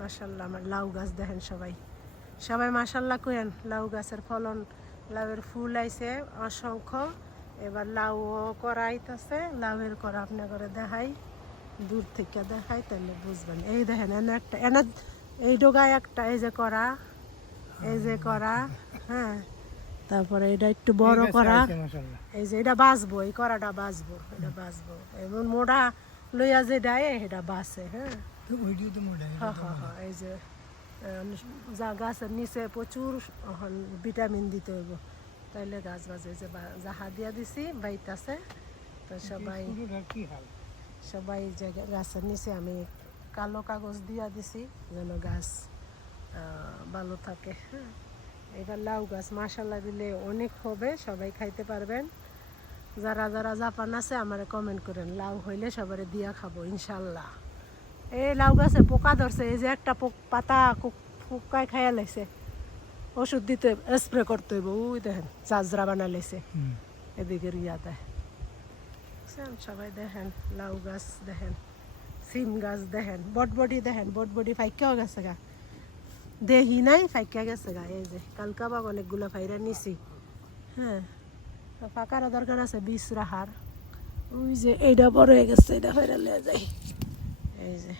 মাশাআল্লাহ আমার লাউ গাছ দেখেন সবাই সবাই মাশাআল্লাহ করেন। লাউ গাছের ফলন, লাউয়ের ফুল আইছে অসংখ্য। এবার লাউও করাইতেছে, লাউয়ের করা আপনি করে দেখাই, দূর থেকে দেখাই তাহলে বুঝবেন। এই দেখেন এনে একটা, এনে এই ডোগায় একটা, এই যে করা, এই যে করা, হ্যাঁ। তারপরে এটা একটু বড় করা, এই যে এটা বাঁচবো, এই করাটা বাঁচবো, এটা বাঁচবো। এমন মোড়া লইয়া যে দেয় এটা বাঁচে, হ্যাঁ। হ্যাঁ হ্যাঁ হ্যাঁ, এই যে যা গাছের নিচে প্রচুর ভিটামিন দিতে হইব, তাইলে গাছ বাজে। যে জাহা দিয়া দিছি বাইতাছে, তো সবাই সবাই যে গাছের নিচে আমি কালো কাগজ দিয়া দিছি যেন গাছ ভালো থাকে, হ্যাঁ। এবার লাউ গাছ মাশাআল্লাহ দিলে অনেক হবে, সবাই খাইতে পারবেন। যারা যারা জাপান আছে আমারে কমেন্ট করেন, লাউ হইলে সবারে দিয়া খাবো ইনশাল্লাহ। এই লাউ গাছে পোকা ধরছে, এই যে একটা পাতা পোকায় খাইয়া লাইছে, ওষুধ দিতে স্প্রে করতে হইব। ওই দেখেন চাজরা বানাই লাইছে এদিকের ইয়াতে। সবাই দেখেন লাউ গাছ দেখেন, সিম গাছ দেখেন, বটবডি দেখেন, বটবডি ফাইকাও গেছে গা, দেহি নাই ফাইকা গেছে গা। এই যে কালকা বাগ অনেকগুলো ফাইরা নিছি, হ্যাঁ। ফাঁকার দরকার আছে বীজ রাখার। ওই যে এইটা বড় হয়ে গেছে, এটা ফাইরা লিয়ে যাই। এই যে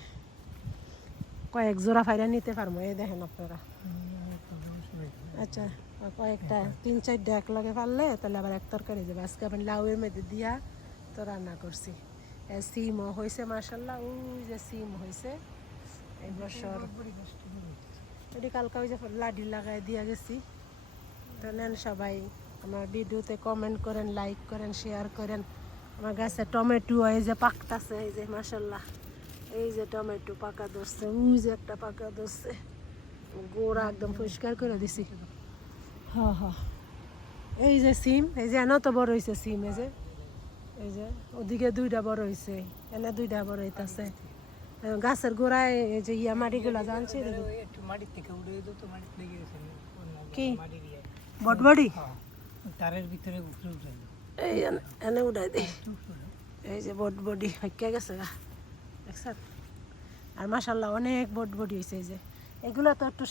কয়েক জোড়া ফাইরা নিতে পারবো, এই দেখেন আপনারা। আচ্ছা কয়েকটা 3-4টা এক লগে পারলে তাহলে আবার এক তরকারি যাবে। আজকে আমি লাউয়ের মধ্যে দিয়া তো রান্না করছি। সিমও হয়েছে মাশাআল্লাহ, ওই যে সিম হয়েছে এই বছর। এটি কালকে ওই যে লাডি লাগাই দিয়া গেছি। তো নেন সবাই আমার ভিডিওতে কমেন্ট করেন, লাইক করেন, শেয়ার করেন। আমার গাছে টমেটো এই যে পাকতাছে, এই যে মাশাআল্লাহ, এই যে টমেটো পাকা ধরছে, ওই যে একটা পাকা ধরছে, গোড়া একদম পরিষ্কার করে দিছি। হ্যাঁ হ্যাঁ, এই যে সিম, এই যে এনে তো বড় হয়েছে সিম, এই যে ওদিকে 2টা বড় হয়েছে, এনে 2টা বড় হইতাছে। গাছের গোড়ায় এই যে ইয়া মাটিগুলা জানছি কি বটবডি তারের ভিতরে এই এনে উঠাই দিই। এই যে বটবডি ফাইকা গেছে গা, দেখছেন। আর মাশাআল্লাহ অনেক বটবডি হয়েছে। এই যে এগুলো তো একটু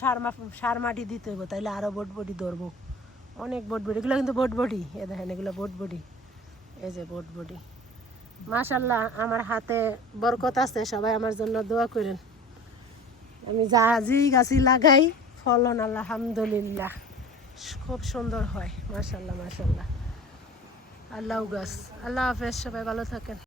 সার মাটি দিতে হইব, তাইলে আরো বটবডি ধরবো, অনেক বটবডি। এগুলো কিন্তু বটবডি, এ দেখেন এগুলো বটবডি, এই যে বটবডি। মাশাআল্লাহ আমার হাতে বরকত আছে, সবাই আমার জন্য দোয়া করেন। আমি যা গাছি লাগাই ফলন আলহামদুলিল্লাহ খুব সুন্দর হয়, মাশাআল্লাহ মাশাআল্লাহ। আল্লাহ গাছ, আল্লাহ হাফেজ, সবাই ভালো থাকেন।